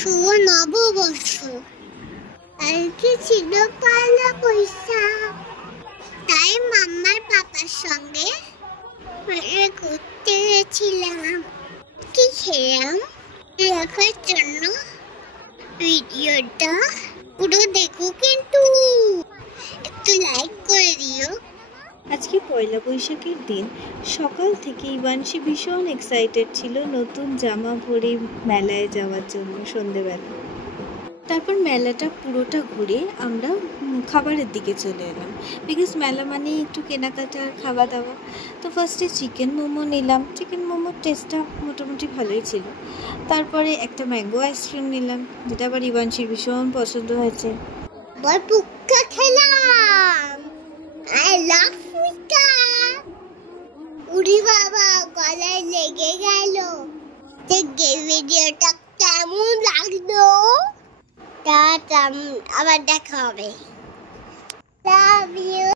শুভ নববর্ষ। আজকে ছিল পয়লা বৈশাখ, তাই মাম্মার পাপার সঙ্গে ঘুরতে গেছিলাম। কি খেলাম দেখার জন্য ভিডিওটা পুরো দেখো, কিন্তু একটু লাইক করে দিও। আজকে পয়লা বৈশাখের দিন সকাল থেকে ইবানশি ভীষণ এক্সাইটেড ছিল নতুন জামা পরে মেলায় যাওয়ার জন্য সন্ধেবেলা। তারপর মেলাটা পুরোটা ঘুরে আমরা খাবারের দিকে চলে এলাম, বিকজ মেলা মানেই একটু কেনাকাটা আর খাওয়া দাওয়া। তো ফার্স্টে চিকেন মোমো নিলাম। চিকেন মোমোর টেস্টটা মোটামুটি ভালোই ছিল। তারপরে একটা ম্যাঙ্গো আইসক্রিম নিলাম, যেটা আবার ইবানশির ভীষণ পছন্দ হয়েছে। আবার পুক্কা খেলাম। I love fuchka. উড়ি বাবা, গলায় লেগে গেল। দেখে ভিডিওটা কেমন লাগলো তা আবার দেখা হবে। Love you.